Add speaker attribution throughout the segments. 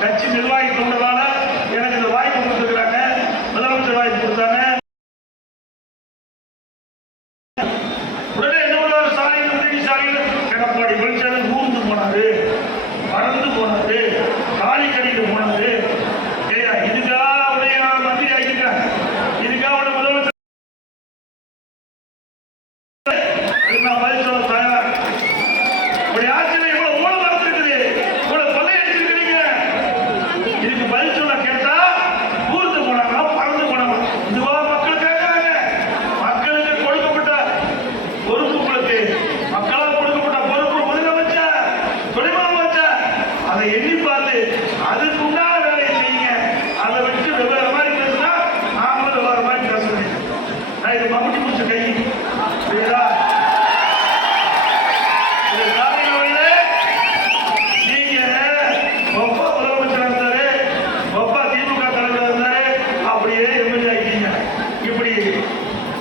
Speaker 1: கட்சி நிர்வாகித்துள்ளதாக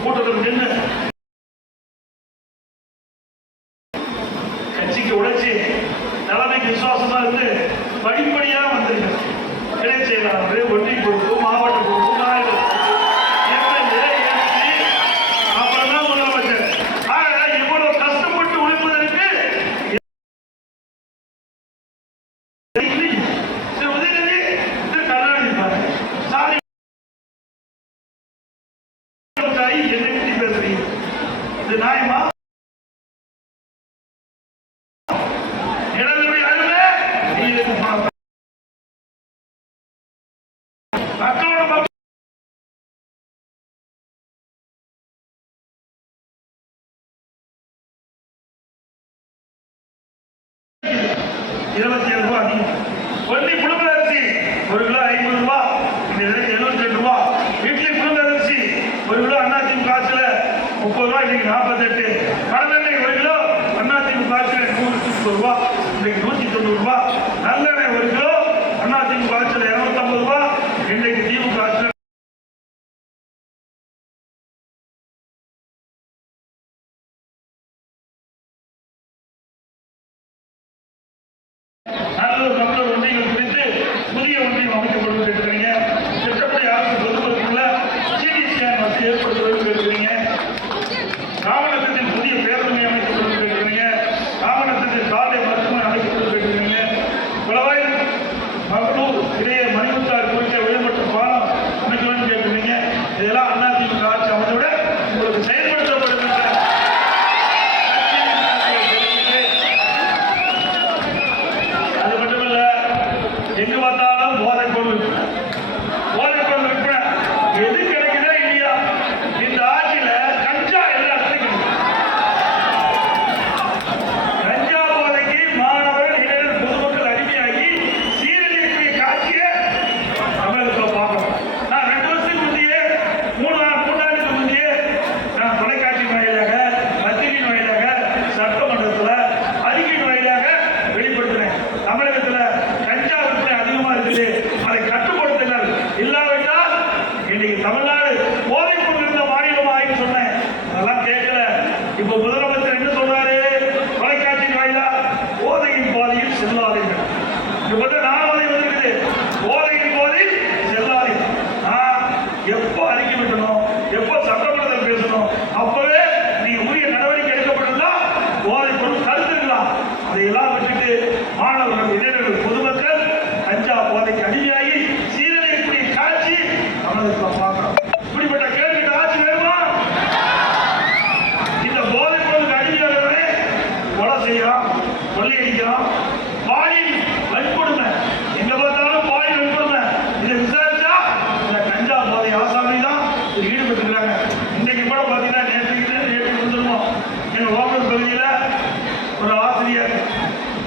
Speaker 1: கூட்டத்தில் நின்று இருபத்தி ஏழு ரூபா அதிகம் ஒன்றி புழுங்கல் அரிசி ஒரு கிலோ ஐம்பது ரூபா. இந்த எழுபத்தி ரெண்டு ரூபா. இட்லி புழுங்கல் அரிசி ஒரு கிலோ அதிமுக காசுல முப்பது ரூபா இன்னைக்கு நாற்பத்தெட்டு. கடலெண்ணெய் ஒரு கிலோ அதிமுக காசுல நூறு முப்பது ரூபா. இன்னைக்கு நூற்றி தொண்ணூறு ரூபா. நல்லெண்ணெய் ஒரு கிலோ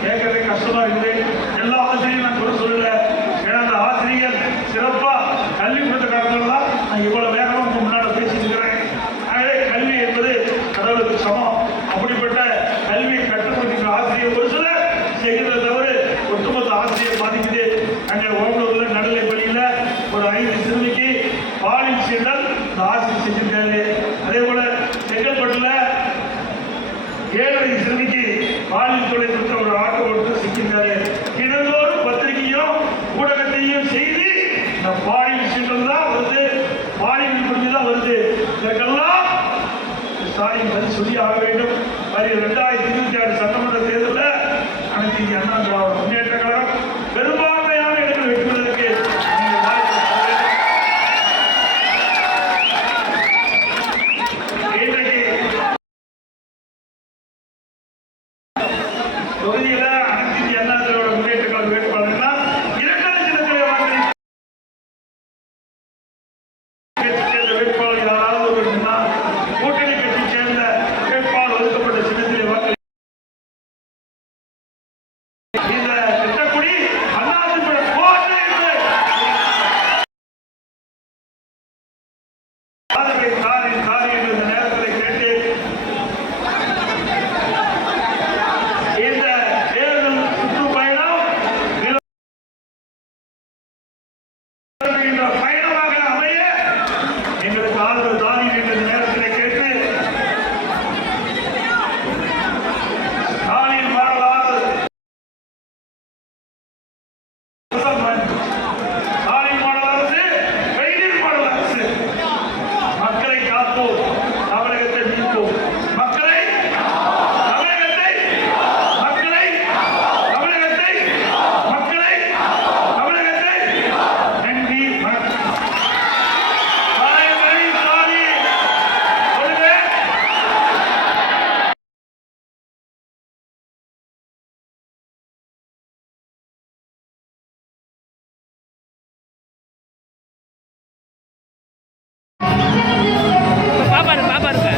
Speaker 1: கேட்கறதே கஷ்டமா இருக்குது. எல்லா விஷயம் நான் சொல்ல சொல்லல இந்த விஷயங்கள் தான் வருது. பாடி விற்பனை தான் வருது. இதற்கெல்லாம் ஸ்டாலின் பதில் சொல்லி ஆக வேண்டும். வருகிற ரெண்டாயிரத்தி இருபத்தி ஆறு சட்டமன்ற தேர்தலில் அனைத்து இந்திய அண்ணா திராவிட
Speaker 2: வியாபாரத்தை